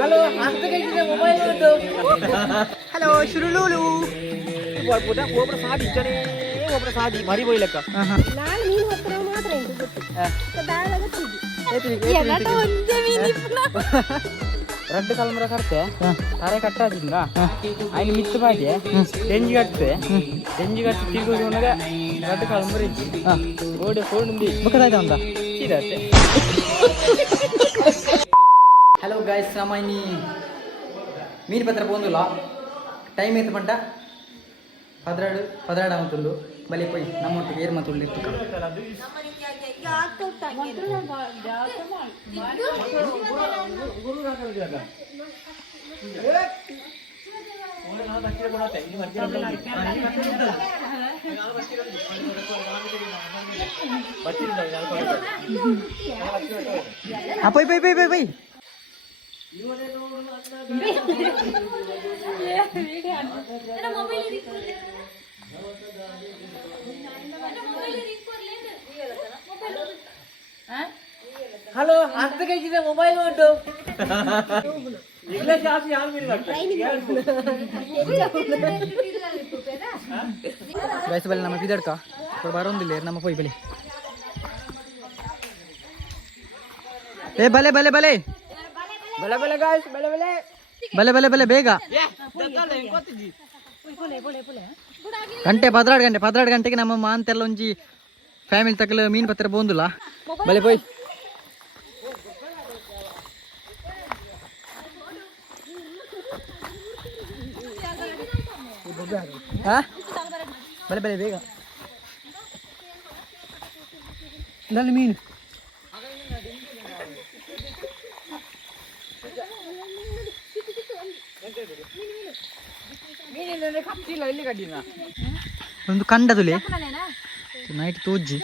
Hello ಅಂತ ಕೈಗಿದೆ mobile ಉಂಟು. Hello ಶುರುಲೂಲು ಒಬ್ಬರ ಸಾದಿ ಇದ್ದಾನೆ, ಒಬ್ಬರ ಸಾದಿ ಮರಿ ಬೈಲಕ್ಕ. ನಾನು ನೀನು ಹತ್ರ ಮಾತ್ರ ಉಂಟು ಗೊತ್ತು ದಾಳ ರಡ್ಡು ಕಲ್ಮರ ಕಟ್ತೆ ಅರೆ ಕಟ್ಟಾದಿಲ್ಲ ಅಯ್ನ ಮಿತ್ತು ಮಾಡಿ ತೆಂಜಿ ಕಟ್ತೆ ತೆಂಜಿ ಕಟ್ಟಿ ತಿರುಗಿದಾಗ ರಡ್ಡು ಕಲ್ಮರ ಇಜ್ಜಿ ಓಡಿ ಫೋನ್ ಬುಕ್ಕದಾಯ್ತ ಅಂತ ಇರತ್ತೆ. హలో గైస్ రామాయణి మీన్ పత్ర పోందులా టైం అయితే పంట 16 అవుతుండు బలి పోయి నమ్మొట్టుకు ఏరు మతుళ్ళు ఇట్టుక పోయి పోయి పోయి పోయి పోయి ಹಲೋ ಅಂತ ಕೈಗಿದೆ ಮೊಬೈಲ್ ಉಂಟು. ಇಲ್ಲ ಜಾಸ್ತಿ ಯಾರು ಮೀನು ಗೈಸ್ ಬಲೆ ನಮ್ಮ ಬಿದಡ್ಕ ಬರೋದಿಲ್ಲ ನಮ್ಮ ಪೋಯ್ ಬಲೆ ಏ ಬಲೆ ಬಲೆ ಬಲೆ ಬೆಲೆ ಬೆಲೆ ಗಾಯ್ಸ್ ಬೆಲೆ ಬೆಲೆ ಬಲೆ ಬಲೆ ಬಲೆ ಬೇಗ ಗಂಟೆ 16 ಗಂಟೆಗೆ ನಮ್ಮ ಮಾಂತೆಲ್ಲ ಒಂಜಿ ಫ್ಯಾಮಿಲಿ ತಕಲು ಮೀನು ಪತ್ರ ಬೋಂದುಲ್ಲ ಬಲೆ ಪೋಯ್ ಬಲೆ ಬಲೆ ಬೇಗ ಇಲ್ಲಿ ಮೀನು ಒಂದು ಕಂಡದುಲೆ ನೈಟ್ ತೋಜ್ಜಿ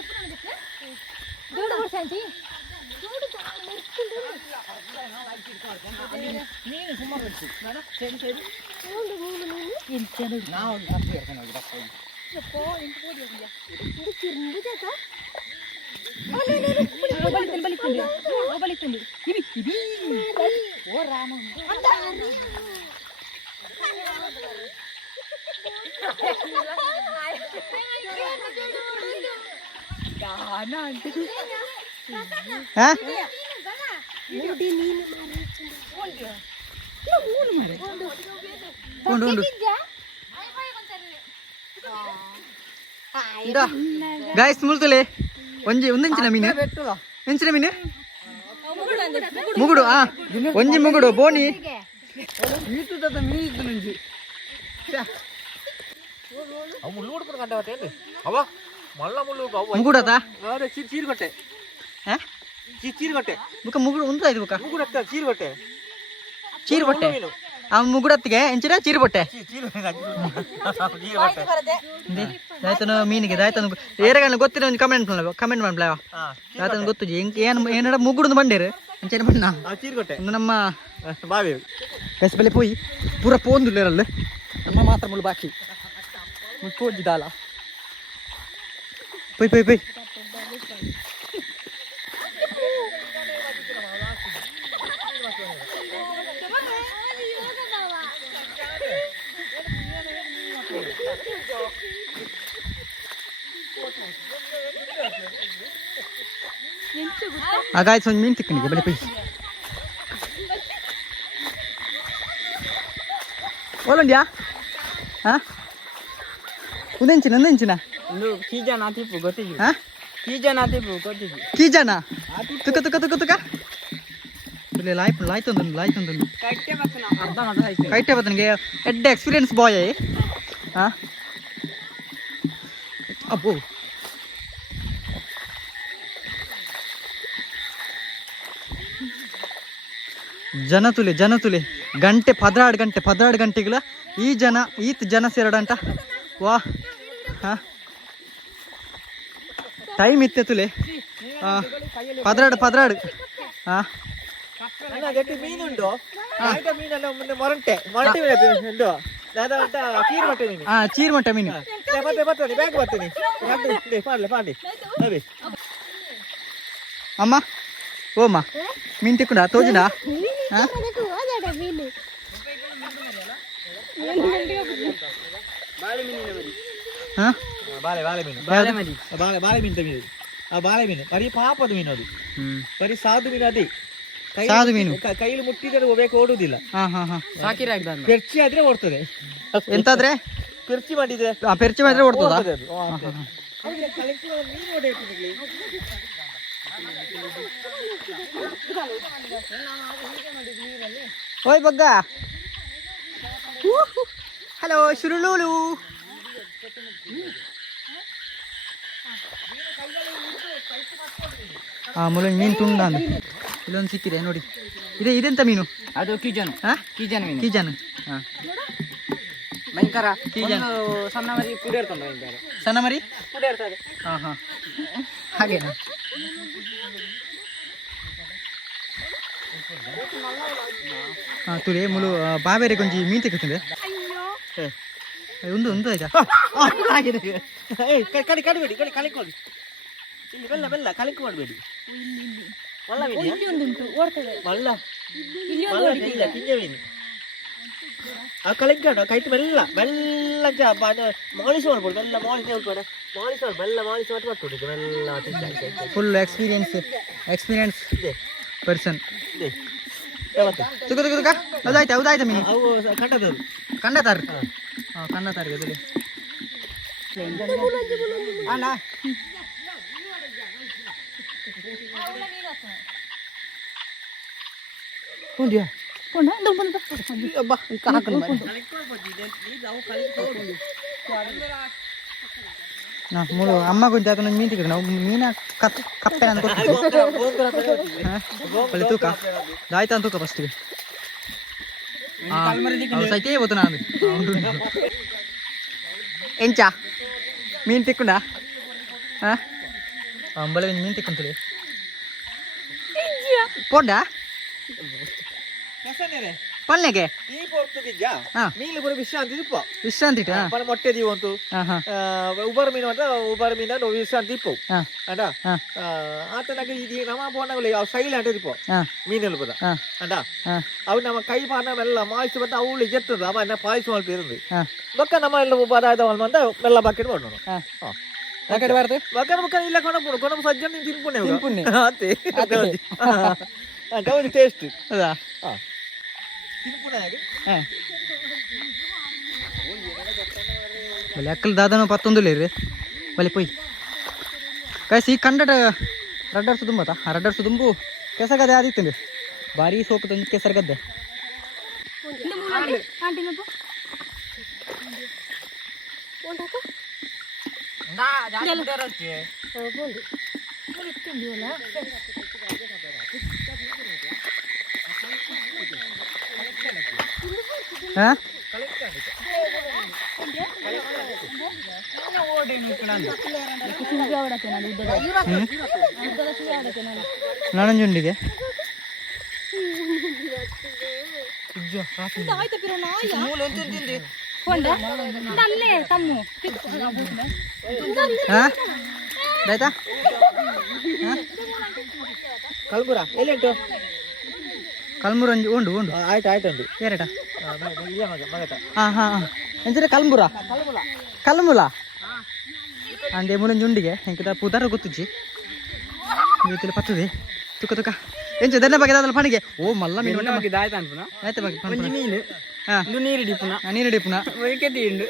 ಗಾಯ್ಸ್ ಮುಳ್ತಲೆ ಒಂಜಿ ಒಂದಿಂಚಿನ ಮೀನು ಎಂಚಿನ ಮೀನು ಮುಗುಡು ಒಂಜಿ ಮುಗುಡು ಬೋನಿ ಮುಗುಡತ ಚೀರ್ಗಟ್ಟೆ ಬುಕ್ಕ ಮುಗುಡು ಉಂಟು ಆಯ್ತು ಬುಕ್ಕ ಮುಗುಡತ್ತ ಚೀರ್ಗಟ್ಟೆ ಚೀರ್ಬಟ್ಟೆ ಆ ಮುಗುಡತ್ತಿಗೆ ಎಂಚಿನ ಚೀರ್ಬಟ್ಟೆ ದಾಯ್ತನು ಮೀನಿಗೆ ದಾಯ್ತನು ಏರಗಣ್ಣ ಗೊತ್ತಿರ ಒಂದು ಕಮೆಂಟ್ ಮಾಡ್ಲವ ದಾಯ್ತನು ಗೊತ್ತು ಏನಾರ ಮುಗುಡು ಬಂಡೇರು ಎಂಚೇನ ಬಣ್ಣ ಒಂದು ನಮ್ಮ ಬಾವಿ ಕಸಬಲೆ ಪೋಯಿ ಪೂರ ಪೋಂದುಲ್ಲೇರಲ್ಲ ನಮ್ಮ ಮಾತ್ರ ಮುಳ್ಳು ಬಾಕಿ ಮುಟ್ಟೋಜಿದಾಲ ಪೊಯ್ ಪೊಯ್ ಪೊಯ್ ಆಗಾಯ್ತು ಒಂದು ಮೀನು ತಿಕ್ಕನಿಗೆ ಬಲೆ ಪೊಯ್ ಓಲಂಡ್ಯಾ ಒಂದೆಂಚಿನ ಒಂದು ಕೀಜನ ತಿಪ್ಪು ಗೊತ್ತಿದ್ವಿ ಕೀಜನ ತಿಪ್ಪು ಗೊತ್ತಿದ್ವಿ ಕೀಜನ ತುಕ ಲಾಯ್ತೊಂದು ಕೈಟೆ ಬತ್ತನಿಗೆ ಎಡ್ಡ ಎಕ್ಸ್ಪೀರಿಯನ್ಸ್ ಬಾಯ್ ಅಪ್ಪು ಜನತುಲೆ ಗಂಟೆ 16 ಗಂಟೆಗಳ ಈತ ಜನ ಸೇರಡಂಟ ವಾ ಟೈಮ್ ಇತ್ತೆ ತುಲೆ 16 ಮೀನುಂಟು ಮೀನೆಲ್ಲ ಮೊರಂಟೆ ಉಂಟು ಚೀರ್ಮಟ್ಟ ಮೀನು ಬ್ಯಾಗ್ ಬರ್ತೀನಿ ಅಮ್ಮ ಓಮ್ಮ ಮೀನು ತಿಕ್ಕುಂಡ ತೋಜಿನ ಮೀನು ಬಾಳೆ ಮೀನಿನ ಮರಿ. ಹಾ ಬಾಳೆ ಮೀನು ಬಾಳೆ ಮರಿ. ಬಾಳೆ ಮೀನು ಮೀನು ಆ ಬಾಳೆ ಮೀನು ಬರೀ ಪಾಪದ ಮೀನು ಅದು ಬರೀ ಸಾಧು ಮೀನು ಅದೇ ಸಾಧು ಮೀನು ಕೈಲಿ ಮುಟ್ಟಿದ್ರೆ ಬೇಕು ಓಡುದಿಲ್ಲ. ಹಾ ಹಾ ಹಾ ಸಾಕಿರಾಗ್ದ ಪೆರ್ಚಿ ಆದ್ರೆ ಓಡ್ತದೆ. ಎಂತಾದ್ರೆ ಪೆರ್ಚಿ ಮಾಡಿದ್ರೆ ಪೆರ್ಚಿ ಮಾಡಿದ್ರೆ ಓಡ್ತದ. ಅದು. ಅವ್ರಿಗೆ collect ಮಾಡುವ ಮೀನು ಹೊಡೆಯುತ್ತದೆ. ಓಯ್ ಬಗ್ಗ ಹಲೋ ಶುರುಳೂಲು. ಮೂಲಂಗಿ ಮೀನು ತುಂಡ ಇಲ್ಲೊಂದು ಸಿಕ್ಕಿದೆ ನೋಡಿ. ಇದೆಂತ ಮೀನು? ಅದು ಕಿಜನ್. ಕಿಜನ್ ಮೀನು. ಕೀಜನ್. ಭಯಂಕರ ಕಿಜನ್. ಸಣ್ಣ ಮರಿ ಕುಡಿಯರ್ತಂಡ ಭಯಂಕರ. ಸಣ್ಣ ಮರಿ ಕುಡಿಯರ್ತದೆ. ಹಾ ಹಾ ಹಾಗೇನಾ? ತುಳಿ ಮುಲು ಬಾಬೇರೆ ಕೊಂಚಿ ಮೀನು ತೆಗಿತದೆ. ಒಂದು ಆಯ್ತಾ? ಕಡಿಬೇಡಿ ಕಲಿಕೊಳ್ಳಿ ಇಲ್ಲಿ ಬೆಲ್ಲ ಬೆಲ್ಲ ಕಲಿಕೆ ಮಾಡಬೇಡಿ. ಮಲ್ಲ ಮೀನು ಮಲ್ಲ ಇಲ್ಲ ಕಿಂಜ ಮೀನು ಆ ಕಲಿಕಾಡು ಕೈಟ್ ಬೆಲ್ಲ ಬೆಲ್ಲ ಮಾಲಿಶ್ ಮಾಡ್ಬೋದು. ಬೆಲ್ಲ ಮಾಲಿಶ್ ಹೇಳ್ಬೇಡ ಮಾಲಿಶ್ ಮಾಡಿ ಬೆಲ್ಲ ಮಾಲಿಶ್ ಮಾಡಿ ಮಾಡ್ಕೊಡಿ ಬೆಲ್ಲ. ಫುಲ್ ಎಕ್ಸ್ಪೀರಿಯನ್ಸ್ ಇದೆ ಪರ್ಸನ್. ಇದೆ ತುಕ ಹೌದಾಯ್ತಾ ಮೀನು? ಅವು ಕಂಡದವರು ಕಂಡತಾರ. ಕಂಡತಾರ ಗದಲಿ ಅಣ್ಣ ಮೂಲು ಅಮ್ಮ ಕೊಂಚ ಅದನ್ನ ಮೀನು ತಿಕ್ಕಿ ನಾವು ಮೀನ ಕಪ್ಪೆ ಅಂತ ತೂಕ ದಾಯ್ತಾ ಅಂತ ತೂಕ ಫಸ್ಟಿಗೆ ಸೈತೇ ಗೊತ್ತು ನಾನು ಎಂಚ ಮೀನು ತಿಕ್ಕೊಂಡ ಅಂಬಳ ಮೀನು ತಿಕ್ಕೊಂತಲಿ ಪೋಡ ಪಲ್ಲೆಗೆ ಈ ಪೊರ್ತುಗಿಜ್ಜಾ ಮೀನು ಪುರ ವಿಶ್ರಾಂತಿ ದಿಪ್ಪ ವಿಶ್ರಾಂತಿ ಪರ ಮೊಟ್ಟೆ ದೀವಂತು ಉಬರ್ ಮೀನು ಅಂತ ಉಬರ್ ಮೀನ ವಿಶ್ರಾಂತಿ ದಿಪ್ಪು ಅಂಡ ಆತನಾಗ ಇದು ನಮ್ಮ ಪೋನಾಗಲಿ ಯಾವ ಸೈಲ್ ಅಂಟೆ ದಿಪ್ಪು ಮೀನೆಲ್ಲ ಪದ ಅಂಡ ಅವು ನಮ್ಮ ಕೈ ಪಾನ ಮೆಲ್ಲ ಮಾಯಿಸಿ ಬಂದು ಅವಳು ಜೆತ್ತದ ಅವ ಎನ್ನ ಪಾಯಿಸಿ ಮಾಡ್ತಾ ಇருந்து ಬಕ್ಕ ನಮ್ಮ ಎಲ್ಲ ಬರಾದ ಅಂತ ಮೆಲ್ಲ ಬಕೆಟ್ ಮಾಡೋಣ ಯಾಕಡೆ ಬಾರ್ದು ಬಕ್ಕ ಬಕ್ಕ ಇಲ್ಲ ಕೊಣಪು ಸಜ್ಜನ ನೀನು ತಿನ್ಪುಣ್ಣೆ ಅತ್ತೆ ಜವಳಿ ಟೇಸ್ಟ್ ಹೌದಾ ಬಲೆ ಅಕ್ಕಲ್ ದಾದನ ಪತ್ತೊಂದುಲ್ಲ ಇರ್ರಿ ಬಲೆ ಪೊಯ್ ಕಾಯ್ಸಿ ಕಂಡಟ ರಡ್ಡರ್ಸು ತುಂಬತಾ ಆ ರಡ್ಡರ್ಸು ತುಂಬು ಕೆಸಗದೆ ಆದಿತ್ತಂದು ಭಾರಿ ಸೋಕು ತಂದು ಕೆಸರ್ಗದ್ದೆ ಹಾ ನಾನಂಜುಂಡಿಗೆ ಆಯ್ತಾ ಕಲ್ಬುರ ಎಲ್ಲಿ ಉಂಟು ಕಲ್ಮುರಂಜಿ ಉಂಡು ಆಯ್ತು ಆಯ್ತು ಉಂಟು ಏರಟ ಮಗಟ ಹಾಂ ಹಾಂ ಎಂಚಿನ ಕಲ್ಮುರ ಕಲ್ಮುಲ ಅಂದೆ ಮುಲಂಜಿ ಉಂಡಿಗೆ ಎಂಕದ ಪುದಾರ ಗೊತ್ತುಜ್ಜಿ ನೀತಿಲಿ ಪತ್ತದೆ ತುಕ ತುಕ ಎಂಚ ದನ್ನ ಬಗ್ಗೆ ಅದಲ್ಲ ಪಣಿಗೆ ಓ ಮಲ್ಲ ಮೀನು ಆಯ್ತಾ ಅನ್ಪುನ ಆಯ್ತಾ ಬಗ್ಗೆ ಒಂಜಿ ಮೀನು ಇದು ನೀರು ಡಿಪುನ ನೀರು ಡಿಪುನ ಕೆತ್ತಿ ಉಂಡು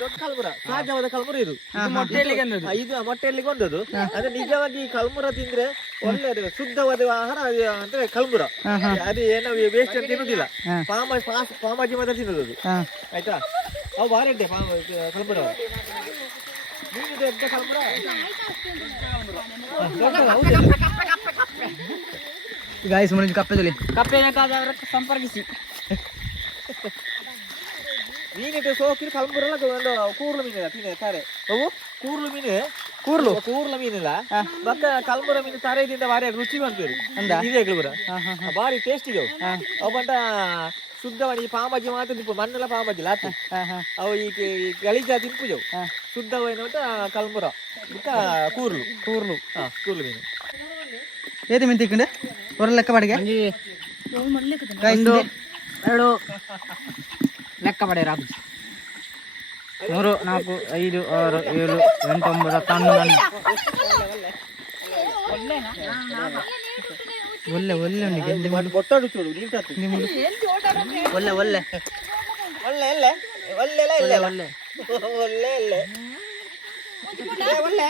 ದೊಡ್ಡ ಕಲ್ಮುರ ಸಹಜವಾದ ಕಲ್ಮುರ ಇದು ಮೊಟ್ಟೆಯಲ್ಲಿ ಅಂದದ್ದು ಇದು ಮೊಟ್ಟೆಯಲ್ಲಿ ಕೊಂದದ್ದು ಅದು ನಿಜವಾಗಿ ಕಲ್ಮುರ ತಿಂದ್ರೆ ಒಳ್ಳೆಯದು ಶುದ್ಧವಾದ ಆಹಾರ ಅಂದ್ರೆ ಕಲ್ಮುರ ಅದು ಏನೋ ವೇಸ್ಟ್ ಅಂತ ತಿನ್ನುದಿಲ್ಲ ಪಾಮಾಜಿ ಮಾತ್ರ ತಿನ್ನೋದು ಅದು ಆಯ್ತಾ ಅವು ಭಾರಿ ಉಂಟೆ ಕಲ್ಮುರ ನೀನು ಎದ್ದ ಕಲ್ಮುರ ಗಾಯ್ಸ್ ಮುಲಂಜಿ ಕಪ್ಪೆ ತುಲಿ ಕಪ್ಪೆ ಬೇಕಾದವರ ಸಂಪರ್ಕಿಸಿ ಮೀನಿಟ್ಟು ಸೋಕಿನ ಕಲ್ಮುರಲ್ಲ ಒಂದು ಕೂರ್ಲು ಮೀನಿಲ್ಲ ತಿನ್ನೆ ತಾರೆ ಅವು ಕೂರ್ಲು ಮೀನು ಕೂರ್ಲ ಮೀನಿಲ್ಲ ಮಕ್ಕ ಕಲ್ಮುರ ಮೀನು ತರೆದಿಂದ ಭಾರಿ ರುಚಿ ಬಂತು ಇದೇ ಕಲ್ಮುರ ಭಾರಿ ಟೇಸ್ಟ್ ಇದೆ ಅವು ಬಂಟ ಶುದ್ಧವಾಗಿ ಪಾಮಾಜಿ ಮಾತ್ರ ತಿಂಪು ಮಣ್ಣೆಲ್ಲ ಪಾಮಾಜಿ ಲಾತಿ ಅವು ಈ ಗಲೀಜ ತಿಂಪುಜವು ಶುದ್ಧವೇನು ಅಂತ ಕಲ್ಮುರ ಕೂರ್ಲು ಕೂರ್ಲು ಮೀನು ಏದು ಮೀನು ತಿಕ್ಕಂಡೆ ಒರ ಲೆಕ್ಕ ಬಾಡಿಗೆ ಒಂದು 2 ಲೆಕ್ಕ ಪಡೆಯರ 3 4 5 6 7 8 9 10 ಒಳ್ಳೆ ಒಳ್ಳೆ ಉಂಡಿಗೆ ಒಟ್ಟಾಡು ಚೂಡು ನೀರು ತತ್ತು ಒಳ್ಳೆ ಒಳ್ಳೆ ಒಳ್ಳೆ ಒಳ್ಳೆ ಒಳ್ಳೆ ಒಳ್ಳೆ ಒಳ್ಳೆ ಒಳ್ಳೆ ಒಳ್ಳೆ ಒಳ್ಳೆ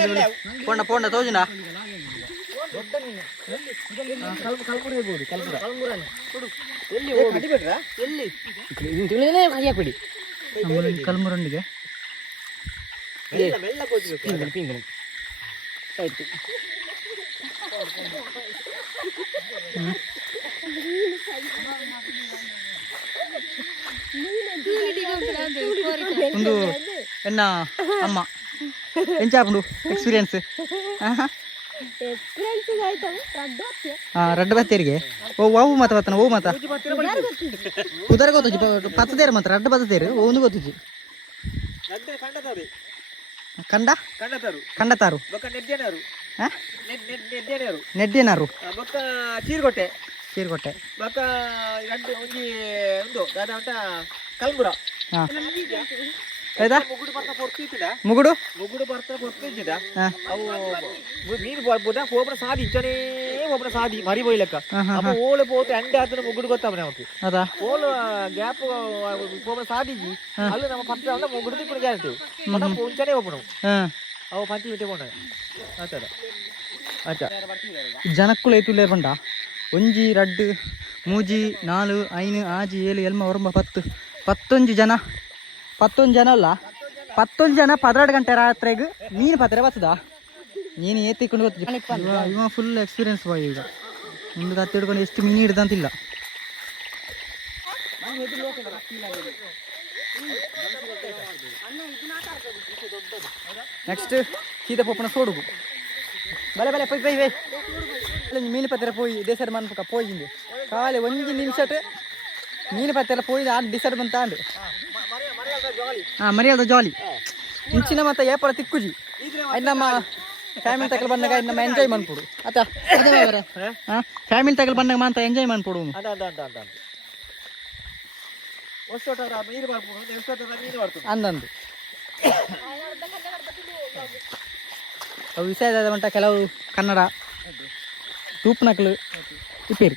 ಒಳ್ಳೆ ಪೋಂಡ ಪೋಂಡ ತೋಜುಂಡ ಕಲ್ಮುರಂಡಿಗೆ ಒಂದು ಎನ್ನ ಅಮ್ಮ ಎಂಚಾಪುಂಡು ಎಕ್ಸ್ಪೀರಿಯನ್ಸ್ ರಡ್ಡು ಬತ್ತೇರಿಗೆ ಓ ವಾವು ಮಾತ ಬತ್ತನ ಓ ಮಾತ ಉದರ ಗೊತ್ತುಜಿ ಪತ್ತದೇರು ಮಾತ್ರ ರಡ್ಡು ಬತ್ತದೇರು ಒಂದು ಗೊತ್ತುಜಿ ಕಂಡ ಕಂಡತಾರು ನೆಡ್ಡಿಯನಾರು ಚೀರ್ಗೊಟ್ಟೆ ಚೀರ್ಕೊಟ್ಟೆ ಬೊಕ್ಕ ಗಂಟೆ ಒಂಜಿ ಉಂದು ದಾದ ಉಂಟ ಕಲ್ಬುರ ಹಾ ಆಯ್ತಾ ಮುಗುಡು ಬರ್ತಾ ಪೊರ್ತಿದ್ದ ಮುಗುಡು ಮುಗುಡು ಬರ್ತಾ ಪೊರ್ತಿದ್ದ ಅವು ಮೀನು ಬರ್ಬೋದ ಒಬ್ಬನ ಸಾದಿ ಇಂಚನೇ ಒಬ್ಬನ ಸಾದಿ ಮರಿ ಬೊಯ್ಲಕ್ಕ ಅಪ್ಪ ಓಳು ಪೋತು ಎಂಡೆ ಆತನ ಮುಗುಡು ಗೊತ್ತಾವನೆ ಅವಕ್ಕೆ ಅದಾ ಓಳು ಗ್ಯಾಪ್ ಒಬ್ಬನ ಸಾದಿಜಿ ಅಲ್ಲಿ ನಮ್ಮ ಪತ್ರ ಅಂದ್ರೆ ಮುಗುಡು ತಿಪ್ಪು ಗ್ಯಾರಂಟಿ ಇಂಚನೇ ಒಬ್ಬನು ಅವು ಪಂಚಿ ಬಿಟ್ಟೆ போன ಆತದ ಆಚಾ ಜನಕ್ಕುಲು ಐತುಲ್ಲೆ ಬಂಡ ಒಂಜಿ ರಡ್ಡು ಮೂಜಿ 4 5 6 7 8 9 10 11 ಜನ ಅಲ್ಲ 11 ಜನ 12 ಗಂಟೆ ರಾತ್ರಿಗೆ ಮೀನು ಪತ್ರೆ ಬರ್ತದ ನೀನು ಏತಿಕೊಂಡು ಗೊತ್ತಿಲ್ಲ ಇವ ಫುಲ್ ಎಕ್ಸ್ಪೀರಿಯನ್ಸ್ ಬಾಯ್ ಈಗ ಒಂದು ಕತ್ತೆ ಹಿಡ್ಕೊಂಡು ಎಷ್ಟು ಮೀನು ಹಿಡ್ದಂತಿಲ್ಲ ನೆಕ್ಸ್ಟ್ ಸೀದಾ ಪಪ್ಪನ ಸೋಡುಗು ಬಲೆ ಬಲೆ ಪೈ ಪೈ ಪೈ ಮೀನು ಪತ್ರೆ ಪೋಯಿ ಡಿಸೈಡ್ ಮಾಡ್ಬೇಕ ಪೋಯಿಂದು ಖಾಲಿ ಒಂದು ನಿಮಿಷ ಮೀನು ಪತ್ರೆ ಪೋಯಿ ಆ ಡಿಸೈಡ್ ಬಂತಾಂಡು ಮರ್ಯಾದ ಜಾಲಿ ಇಂಚಿನ ಮತ್ತೆ ಏಪಲ ತಿಕ್ಕುಜಿ ಅದು ನಮ್ಮ ಫ್ಯಾಮಿಲಿ ತಗಲ್ ಬಂದಾಗ ಅದು ನಮ್ಮ ಎಂಜಾಯ್ ಮಾಡ್ಕೊಡು ಆತ ಫ್ಯಾಮಿಲಿ ತಗಲ್ ಬಂದಾಗ ಮಾತ್ರ ಎಂಜಾಯ್ ಮಾಡ್ಕೊಡು ಅಂದಂದು ವಿಷಯದ ಮಟ್ಟ ಕೆಲವು ಕನ್ನಡ ತೂಪ್ನಕ್ಲು ಇಪ್ಪೇರಿ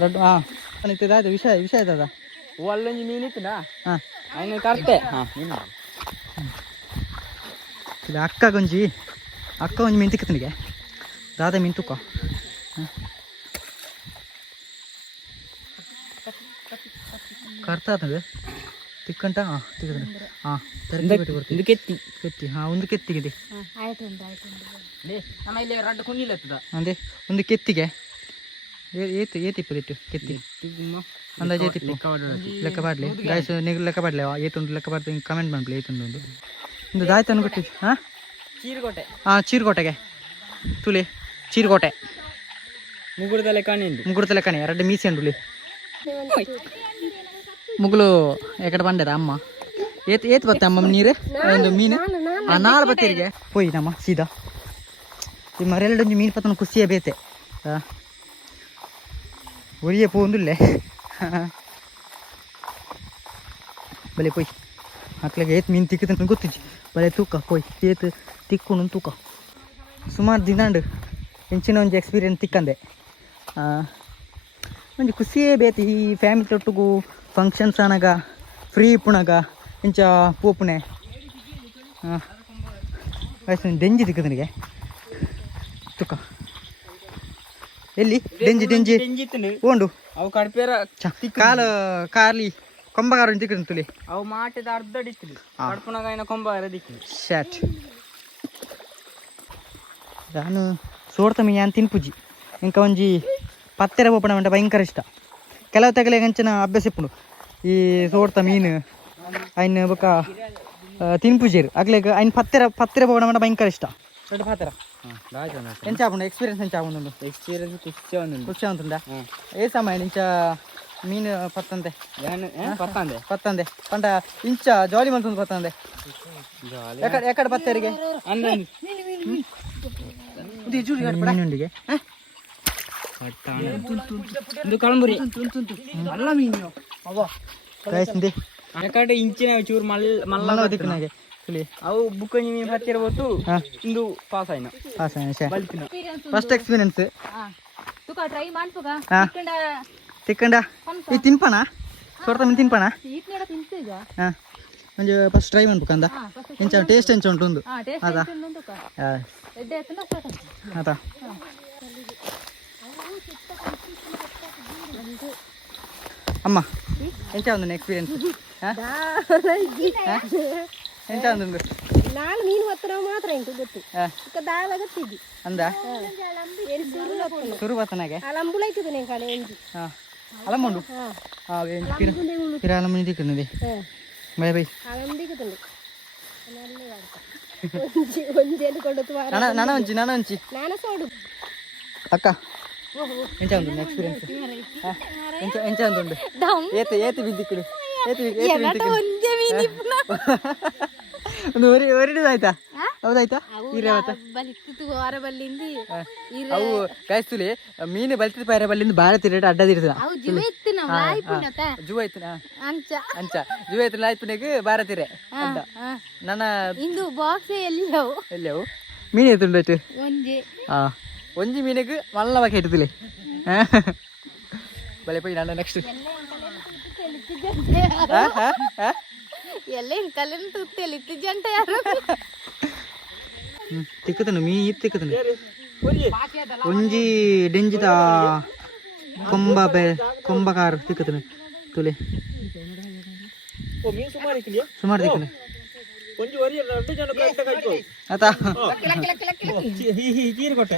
ದೊಡ್ಡ ನಿಂತಿದ್ದ ವಿಷಯ ಅದ ಅಲ್ಲೊಂದು ಮೀನು ಇತ್ತನಾ ಹಾಂ ಅವನು ಕರ್ತೆ ಇದು ಅಕ್ಕ ಒಂಜಿ ಮೀನು ತಿಕ್ಕತನಿಗೆ ದಾದ ಮೀನು ತುಕ್ಕ ಕರ್ತಾತದೆ ತಿಕ್ಕಂಟ ತಿಕ್ಕತನೆ ಒಂದು ಕೆತ್ತಿ ಕೆತ್ತಿ ಒಂದು ಕೆತ್ತಿಗಿದೆ ನಮ್ಮ ಇಲ್ಲಿ ರಡ್ಡು ಕುಂಡಿಲತ್ತದ ಅಂದೆ ಒಂದು ಕೆತ್ತಿಗೆ ಏತಿಪ್ಪದಿಟ್ಟು ಕೆತ್ತಿ ಅಂದಾಜು ಏತಿಪ್ಪು ಲೆಕ್ಕ ಪಾಡ್ಲಿ ಗಾಯಸ್ ಲೆಕ್ಕ ಪಾಡ್ಲಿ ಏತೊಂದು ಲೆಕ್ಕ ಪಾಡ್ಲಿ ಕಮೆಂಟ್ ಮಾಡ್ಲಿ ಏತೊಂದು ಒಂದು ದಾಯ್ತನ್ನು ಕೊಟ್ಟಿದ್ದು ಹಾಂ ಚೀರ್ಕೋಟೆ ಚೀರ್ಕೋಟೆಗೆ ತುಳಿ ಚೀರ್ಕೋಟೆ ಮುಗುಡದಲ್ಲೇ ಕಾಣಿಂದು ಮುಗುಡದಲ್ಲೇ ಕಾಣಿ ಎರಡು ಮೀಸೆ ಉಂಡುಲಿ ಮುಗುಲು ಎಕಡೆ ಬಂಡದ ಅಮ್ಮ ಏತ್ ಬತ್ತೆ ಅಮ್ಮ ನೀರು ಒಂದು ಮೀನು ನಾಲ್ ಬತ್ತೆರಿಗೆ ಹೋಯ್ ನಮ್ಮ ಸೀದಾ ಈ ಮರೆರಡೊಂದು ಮೀನು ಪತ್ತನ ಖುಷಿಯೇ ಬೇತೆ ಒರಿಯೇ ಪೋಂದುಲ್ಲೆ ಬಲೆ ಪೋಯ್ ಮಕ್ಳಿಗೆ ಏತ್ ಮೀನು ತಿಕ್ಕದ ಗೊತ್ತಿಜ್ಜಿ ಬಲೆ ತೂಕ ಪೋಯ್ ಏತ್ ತಿಕ್ಕೊಂಡು ತೂಕ ಸುಮಾರು ದಿನಾಂಡು ಹೆಂಚಿನ ಒಂದು ಎಕ್ಸ್ಪೀರಿಯನ್ಸ್ ತಿಕ್ಕಂದೆ ಒಂದು ಖುಷಿಯೇ ಬೇತಿ ಈ ಫ್ಯಾಮಿಲಿ ತೊಟ್ಟಿಗೂ ಫಂಕ್ಷನ್ಸ್ ಅನಾಗ ಫ್ರೀ ಪುಣಗ ಇಂಚ ಪೋಪುಣೆ ಡೆಂಜಿ ತಿಕ್ಕದನಿಗೆ ತುಕ್ಕ ಎಲ್ಲಿ ಡೆಂಜಿ ಓಂಡು ಅವು ಕಡ್ಪೇರ ಕಾಲಿ ಕೊಂಬಗಾರ ತಿಕ್ಕದ ತುಳಿ ಅವು ಮಾಟದ ಅರ್ಧ ಡಿಕ್ಕಿದ್ವಿ ಕಡ್ಪುನಾಗ ಕೊಂಬಗಾರ ದಿಕ್ಕಿ ಶಾಟ್ ನಾನು ಸೋಡ್ತ ಮೀ ಅಂತ ತಿನ್ಪುಜಿ ಇಂಕ ಒಂಜಿ ಪತ್ತೆರ ಪೋಪಣ ಮಂಟ ಭಯಂಕರ ಇಷ್ಟ ಕೆಲವು ತಗಲೆ ಅಂಚಿನ ಅಭ್ಯಾಸ ಇಪ್ಪುಂಡು ಈ ಸೋಡ್ತ ಮೀನು ಅಯ್ನ ಬೊಕ ತಿನ್ಪುಜೇರು ಆಗ್ಲೇಗ ಅಯ್ನ ಪತ್ತೆರ ಪೋಪಣ ಮಂಟ ಭಯಂಕರ ಇಷ್ಟ ದೊಡ್ಡ ಪಾತ್ರ ಎಂಚ ಆಪುಂಡು ಎಕ್ಸ್ಪೀರಿಯನ್ಸ್ ಎಂಚ ಆಪುಂಡು ಎಕ್ಸ್ಪೀರಿಯನ್ಸ್ ಖುಷಿ ಆಗುಂಟುಂಡ ಏ ಸಮಯ ಇಂಚ ಮೀನು ಪತ್ತಂದೆ ಪತ್ತಂದೆ ಪಂಡ ಇಂಚ ಜಾಲಿ ಮಂತುಂದು ಪತ್ತಂದೆ ಎಕಡೆ ಪತ್ತರಿಗೆ ಮೀನುಂಡಿಗೆ ಇದು ಕಳಂಬುರಿ ಅಲ್ಲ ಮೀನು ಕಾಯಿಸಿಂದೆ ಯಾಕಂದ್ರೆ ಇಂಚಿನ ಚೂರು ಮಲ್ಲ ದಿಕ್ಕನಾಗೆ ತುಳಿ ಅವು ಬುಕ್ಕಂಜಿ ಮೀನು ಹತ್ತಿರಬಹುದು ಇಂದು ಪಾಸ್ ಆಯ್ನ ಬಲ್ತಿನ ಫಸ್ಟ್ ಎಕ್ಸ್ಪೀರಿಯನ್ಸ್ ತುಕ ಟ್ರೈ ಮಾಡ್ತುಕ ತಿಕ್ಕಂಡ ಈ ತಿನ್ಪಣ ಸೊರ್ತ ಮೀನು ತಿನ್ಪಣ ಈತ್ನೆಡ ತಿಂತೀಗ ಮಂಜು ಫಸ್ಟ್ ಟ್ರೈ ಮಾಡ್ಬೇಕಂದ ಎಂಚ ಟೇಸ್ಟ್ ಎಂಚ ಉಂಟು ಒಂದು ಅದಾ ಎಡ್ಡೆ ಎತ್ತನ ಅದಾ ಅಮ್ಮ ಎಂಚ ಒಂದು ಎಕ್ಸ್ಪೀರಿಯನ್ಸ್ ಎಂಚ ಒಂದು ನಾನು ಮೀನು ಹತ್ತಿರ ಮಾತ್ರ ಎಂಟು ಗೊತ್ತು ದಾಳ ಗೊತ್ತಿದ್ದಿ ಅಂದ ಸುರು ಬತ್ತನಾಗೆ ಅಲಂಬುಳೈತದೆ నేను ಕಾಲೆ ಎಂಜಿ అలమండు అలమని దిక్కున్నది బాయ్ బాయ్ అలం దిగుతుంది ಒಂಜೇನು ಕೊಡುತ್ತು ನಾನ ಒಂಚಿ ಸೋಡು ಅಕ್ಕ ಎಂಚ ಉಂಟು ಎಕ್ಸ್ಪೀರಿಯನ್ಸ್ ಎಂಚ ಉಂಟು ಏತಿ ಬಿದ್ದಿಕ್ಕಳು ಒಂದು ಒರಿಡಿದಾಯ್ತಾ ಹೌದಾಯ್ತಾ ಅವು ಕಾಯಿಸ್ತುಲಿ ಮೀನು ಬಲ್ತಿದ ಪೈರ ಬಲ್ಲಿಂದ ಬಾಳ ತಿರುಗಾಟ ಅಡ್ಡದಿರ್ತದ ಜೂ ಐತನ ಅಂಚ ಜೂ ಐತನ ಆಯ್ತು ಬಾರ ತಿರೆ ನನ್ನ ಇಂದು ಬಾಕ್ಸ್ ಎಲ್ಲವು ಮೀನು ಎತ್ತುಂಡಾಯ್ತು ಒಂಜಿ ಮೀನಿಗೆ ಮಲ್ಲ ಬಾಕಿ ಇರ್ತಲಿ ಬಲೆ ಪೋಯಿ ನಾನು ನೆಕ್ಸ್ಟ್ ತಿಕ್ಕತನು ಮೀ ತಿಕ್ಕತನು ಒಂಜಿ ಡೆಂಜಿದ ಕೊಂಬಕಾರ್ ತಿಕ್ಕತನು ತುಲೆ ಸುಮಾರು ತಿಕ್ಕನೆ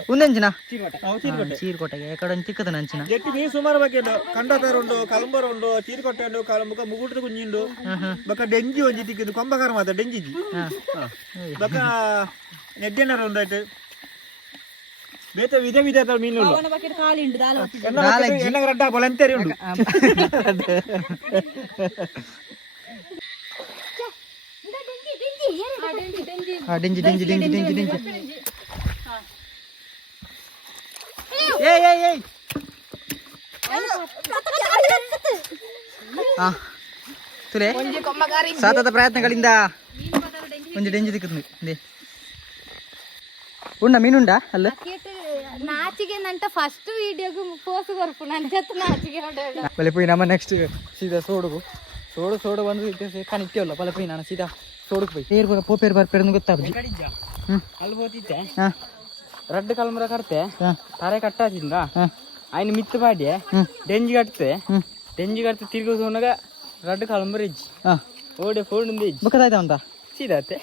ఉందంచిన చీరకొట్టగా ఎక్కడ తిక్కదన అంచిన మీ సుమారు ಬಗ್ಗೆ ಕಂಡತಾರ ಉಂಡು ಕಲಂಬರ ಉಂಡು ಚೀರ್ಕೊಟ್ಟೆ ಉಂಡು ಕಲಂಬಕ ಮುಗುಟದ ಕುಂಜಿಂಡು ಬಕ ಡೆಂಜಿ ಒಂಜಿ ತಿಕ್ಕಿದ್ದು ಕೊಂಬಕಾರ ಮಾತ ಡೆಂಜಿಜಿ ಬಕ ನೆಡ್ಡೆನರ ಉಂಡಾಯ್ತು ಬೇತೆ ವಿಧ ವಿಧ ಮೀನು ಎನ್ನ ರಡ್ಡ ಬಲಂತೇರಿ ಉಂಡು ಡೆಂಜಿ ತುಲೆ ಸಾತದ ಪ್ರಯತ್ನಗಳಿಂದ ಒಂದು ಡೆಂಜಿ ತಿಕ್ಕುತ್ತದೆ ಉಂಡ ಮೀನುಂಡ ಅಲ್ಲ ನಾಚಿಗೆ ನಂಟ ಫಸ್ಟ್ ವಿಡಿಯೋಗು ಪೋಸ್ ಕೊರ್ಪು ನನಗೆ ನಾಚಿಗೆ ಬಲೆ ಪೋಯಿ ನಮ್ಮ ನೆಕ್ಸ್ಟ್ ಸೀದಾ ಸೋಡುಗು ಸೋಡು ಬಂದು ಕಾಣಿತ್ಯವಲ್ಲ ಬಲೆ ಪೋಯಿ ನಾನು ಸೀದಾ ಸೋಡುಕ್ ಪೋಯಿ ಏರ್ ಪೋಪೇರ್ ಬರ್ಪೇರ್ ಗೊತ್ತಾಗ್ದು ಅಲ್ಲಿ ಹೋತಿದ್ದೆ ರಡ್ಡು ಕಲ್ಮರ ಕರ್ತೆ ತರೆ ಕಟ್ಟಾದಿಂದ ఆయన మిత్తు పాడి డెంజి కడితే తిరిగి చూడగా రెడ్ కలంబర్ ఇచ్చి ఓడే ఫోన్ ఉంది బుక్కదైతే ఉందా సీదాతే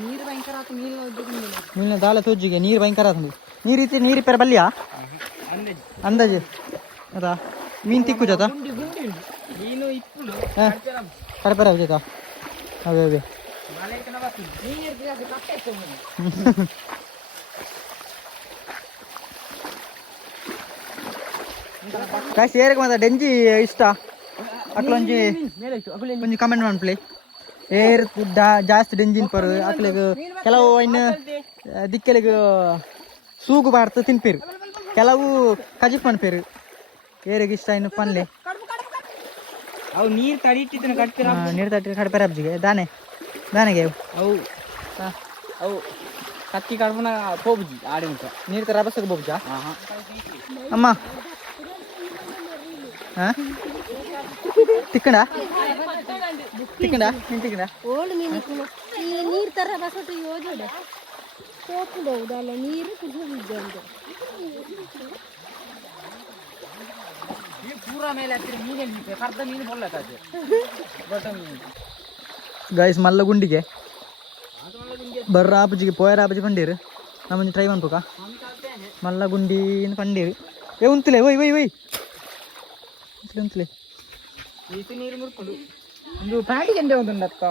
ನೀರು ಭಯಂಕರ ಆತು ನೀರಿನ ದಾಳ ತೋಜಿಗೆ ನೀರು ಭಯಂಕರ ಆತು ನೀರು ಪೆರ ಬಲ್ಲಿಯಾ ಅಂದಾಜು ಅದಾ ಮೀನು ತಿಕ್ಕು ಜೊತೆ ಮೀನು ಇತ್ತು ಕಡಪೆರ ಜೊತೆ ಅವೇ ಕಾಯ್ಸಿ ಏರಕ್ಕೆ ಮಾತ್ರ ಡೆಂಜಿ ಇಷ್ಟ ಅಕ್ಲೊಂಜಿ ಒಂಜಿ ಕಮೆಂಟ್ ಮಾಡ್ಪ್ಲಿ ಏರ್ ಜಾಸ್ತಿ ಡೆಂಜಿನ ಪರ್ ಅಕ್ಲಿಗೆ ಕೆಲವು ಇನ್ನು ದಿಕ್ಕಲಿಗೆ ಸೂಗು ಬಾರ್ತ ತಿನ್ಪೇರು ಕೆಲವು ಕಜಿಪ್ ಪನ್ಪೇರು ಏರಿಗೆ ಇಷ್ಟ ಇನ್ನು ಪನ್ಲೆ ಅವು ನೀರು ತಡಿಟ್ಟಿದ್ದನ ಕಟ್ತೀರ ನೀರು ತಟ್ಟಿ ಕಡಪೇರ ಅಬ್ಜಿಗೆ ದಾನೆಗೆ ಅವು ಕತ್ತಿ ಕಡ್ಪನ ಹೋಗ್ಜಿ ಆಡಿ ಉಂಟ ನೀರು ತರ ರಭಸಕ್ಕೆ ಹೋಗ್ಜಾ ಅಮ್ಮ ತಿಕ್ಕಂಡ ಓಲ್ಡ್ ಮೀನು ಈ ನೀರು ತರ ಬಸಟ್ಟು ಯೋಜನೆ ಹೋಗ್ಬಿಡೋದಲ್ಲ ನೀರು ಕುಡಿದಿದ್ದೆ ಅಂತ ಪೂರ ಮೇಲೆ ಹತ್ತಿರ ಮೀನು ಕರ್ದ ಮೀನು ಬೊಳ್ಳಕಾಜೆ ಗೈಸ್ ಮಲ್ಲ ಗುಂಡಿಗೆ ಬರ್ರ ಆಪುಜಿಗೆ ಪೋಯರ ಆಪುಜಿ ಪಂಡೀರು ನಮ್ಮೊಂದು ಟ್ರೈ ಮಾಡ್ಬೇಕ ಮಲ್ಲ ಗುಂಡಿ ಪಂಡೀರು ಉಂತಲೇ ಒಯ್ ಉಂತಲೇ ನೀರು ಮುರ್ಕೊಂಡು ಒಂದು ಪ್ಯಾಟಿಗೆ ಎಂದೇ ಒಂದುಂಡತ್ತ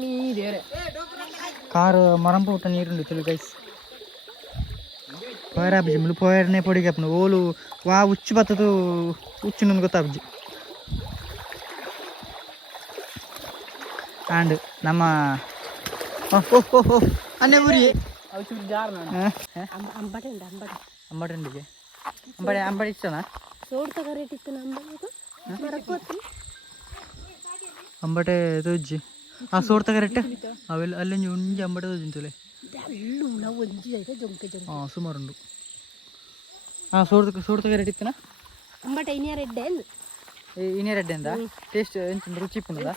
ನೀರೇರೆ ಕಾರು ಮರಂಪ ಊಟ ನೀರುಂಡು ತುಳು ಗೈಸ್ ಪೋಯರ ಆಪುಜಿ ಮುಳು ಪೋಯರ್ನೇ ಪೊಡಿಗೆ ಓಲು ವಾ ಉಚ್ಚು ಬತ್ತದು ಉಚ್ಚು ನನ್ಗೆ ಗೊತ್ತಾಪುಜಿ ಆ್ಯಂಡ್ ನಮ್ಮ ಅನ್ನೆ ಊರಿ ಔಷಧಿ ಜಾರ್ ನಾನು ಅಂಬಡೆ ഉണ്ട് ಅಂಬಡೆ ಅಂಬಡೆ ಉಂಡಿಗೆ ಅಂಬಡೆ ಅಂಬಡೆ ಇಷ್ಟನಾ ಸೋಡ್ ತಗರೇಟಿತ್ತು ಅಂಬಡೆ ಮರಕೋತ್ರಿ ಅಂಬಡೆ ತೋಜ್ಜಿ ಆ ಸೋಡ್ ತಗರೆಟ್ಟೆ ಅವೆಲ್ಲ ಅಲ್ಲೊಂಜಿ ಒಂಜಿ ಅಂಬಡೆ ತೋಜಿಂತಲೆ ಅಲ್ಲೂ ನಾವು ಒಂಜಿ ಐತೆ ಜೊಂಕೆ ಜೊಂಕೆ ಸುಮಾರುಂಡು ಸೋಡ್ ತಗರೆಟ್ಟಿತ್ತನ ಅಂಬಡೆ ಇನಿಯ ರೆಡ್ಡೆ ಇನೇ ರೆಡ್ಡೆ ಅಂದ ಟೇಸ್ಟ್ ಎಂಚಿನ ರುಚಿ ಪುಂಡದ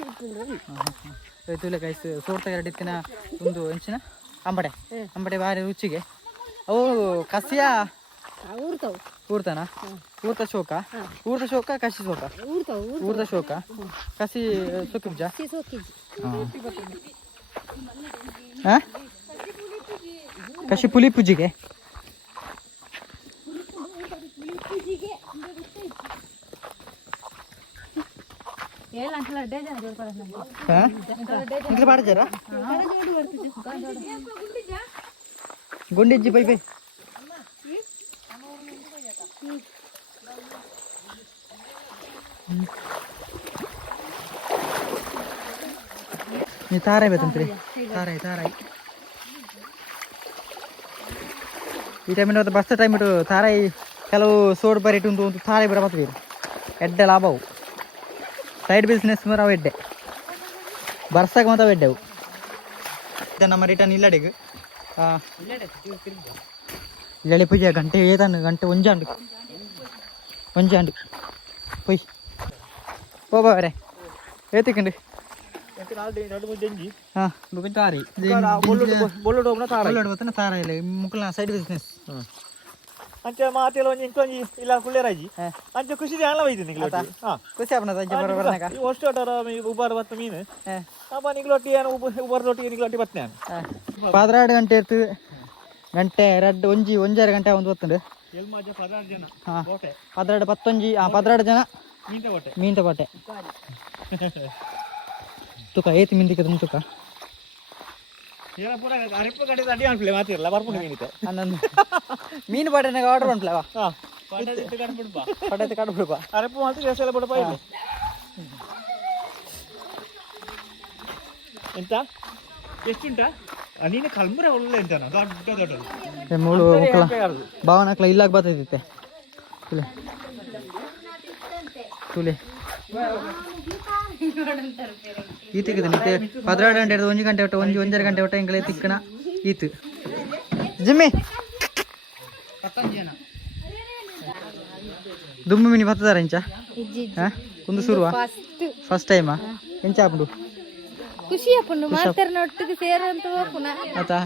ತುಲೆ ಕೈಸ್ ಸೋಡ್ ತಗರೆಟ್ಟಿತ್ತಿನ ಒಂದು ಎಂಚಿನ ಅಂಬಡೆ ಅಂಬಡೆ ಬಾರಿ ರುಚಿಗೆ ಅವು ಕಸಿಯ ಊರ್ತಾವು ಊರ್ತಾನ ಊರ್ತ ಶೋಕ ಊರ್ತ ಶೋಕ ಕಸಿ ಶೋಕ ಊರ್ತಾವು ಊರ್ತ ಶೋಕ ಕಸಿ ಸೊಕ್ಕಿಬ್ಜ ಕಸಿ ಪುಲಿ ಪೂಜಿಗೆ ಪಾಡಜಾರ ಗುಂಡಿಜ್ಜಿ ಬೈ ಬೈ ನೀ ತಾರಾಯಿ ಬೇಕಂತ್ರಿ ತಾರಾಯಿ ಈ ಟೈಮಿನ ಬಸ್ ಟೈಮ್ ಇಟ್ಟು ತಾರಾಯಿ ಕೆಲವು ಸೋಡ್ ಬರಿಟ್ಟು ಒಂದು ತಾರಾಯಿ ಬರ ಬರ್ತದೆ ಎಡ್ಡೆ ಲಾಭವು ಸೈಡ್ ಬಿಸ್ನೆಸ್ ಮರ ಅವು ಎಡ್ಡೆ ಬರ್ಸಕ್ಕೆ ಮಾತ್ರ ಎಡ್ಡೆವು ನಮ್ಮ ರಿಟರ್ನ್ ಇಲ್ಲಡೆಗೆ ಇಲ್ಲಡೆ ಪೂಜೆ ಗಂಟೆ ಏತಾನು ಗಂಟೆ ಒಂಜಾಂಡು ಪೊಯ್ ಹೋಬಾರೆ ಏತಿಕಂಡು ಹಾಂ ತಾರಿ ತಾರ ಇಲ್ಲ ಮುಕ್ಕಲ ಸೈಡ್ ಬಿಸ್ನೆಸ್ ಅಂಚ ಮಾತೆಲ್ಲ ಒಂಜಿ ಇಂಕೊಂಜಿ ಇಲ್ಲ ಕುಳ್ಳೆರಾಜಿ ಅಂಚ ಖುಷಿ ಆಲ ವೈದು ನಿಗ್ಲೋಟಿ ಖುಷಿ ಆಪನ ಅಂಚ ಬರಬರನಕ ಈ ಅಷ್ಟು ಅಟರ ಉಬಾರ್ ಬತ್ತ ಮೀನು ಅಪ್ಪ ನಿಗ್ಲೋಟಿ ಏನು ಉಬಾರ್ ಲೋಟಿ ನಿಗ್ಲೋಟಿ ಬತ್ತನೆ ನಾನು 12 ಗಂಟೆ ಇರ್ತು ಗಂಟೆ 2 ಒಂಜಾರು ಗಂಟೆ ಒಂದು ಬತ್ತಂಡು ಎಲ್ಮಾಜ 16 ಜನ ಬೋಟೆ 12 ಜನ ಮೀನ್ ತಗೋಟೆ ತುಕ ಏತಿ ಮಿಂದಿಕ ತುಕ ಏನ ಪೂರ ಅರೆಪ್ಪ ಗಂಟೆ ಅಡಿ ಅನ್ಪ್ಲೆ ಮಾತಿರಲ್ಲ ಬರ್ಪುಂಡು ಮೀನಿತ ಅನ್ನೊಂದು ಮೀನು ಬಾಟೆನಾಗ ಆರ್ಡರ್ ಉಂಟ್ಲವ ಪಡತೆ ಕಡ್ಬಿಡ್ಬಾ ಅರೆಪ್ಪ ಮಾತ್ರ ಎಸೆಲ್ಲ ಬಿಡಪ್ಪ ಇದು ಎಂತ ಎಷ್ಟುಂಟಾ ನೀನು ಕಲ್ಮುರ ಒಳ್ಳೆ ಎಂತಾನ ದೊಡ್ಡ ಮೂಳು ಭಾವನಕ್ಲ ಇಲ್ಲಾಗ ಬರ್ತೈತೆ ತುಲೆ ಈತಿಗೆ 12 ಗಂಟೆ 1 ಗಂಟೆ ಒಟ್ಟು ಒಂಜಾರು ಗಂಟೆ ಒಟ್ಟು ಎಂಕಲೆ ತಿಕ್ಕಣ ಈತು ಜಿಮ್ಮಿ ದುಮ್ಮು ಮಿನಿ ಬತ್ತದಾರ ಇಂಚ ಒಂದು ಸುರುವ ಫಸ್ಟ್ ಟೈಮಾ ಎಂಚ ಆಪುಂಡು ಖುಷಿ ಆಪುಂಡು ಮಾತಾರ್ನ ಒಟ್ಟಿಗೆ ಸೇರಂತ ಪುನಃ ಆತಾ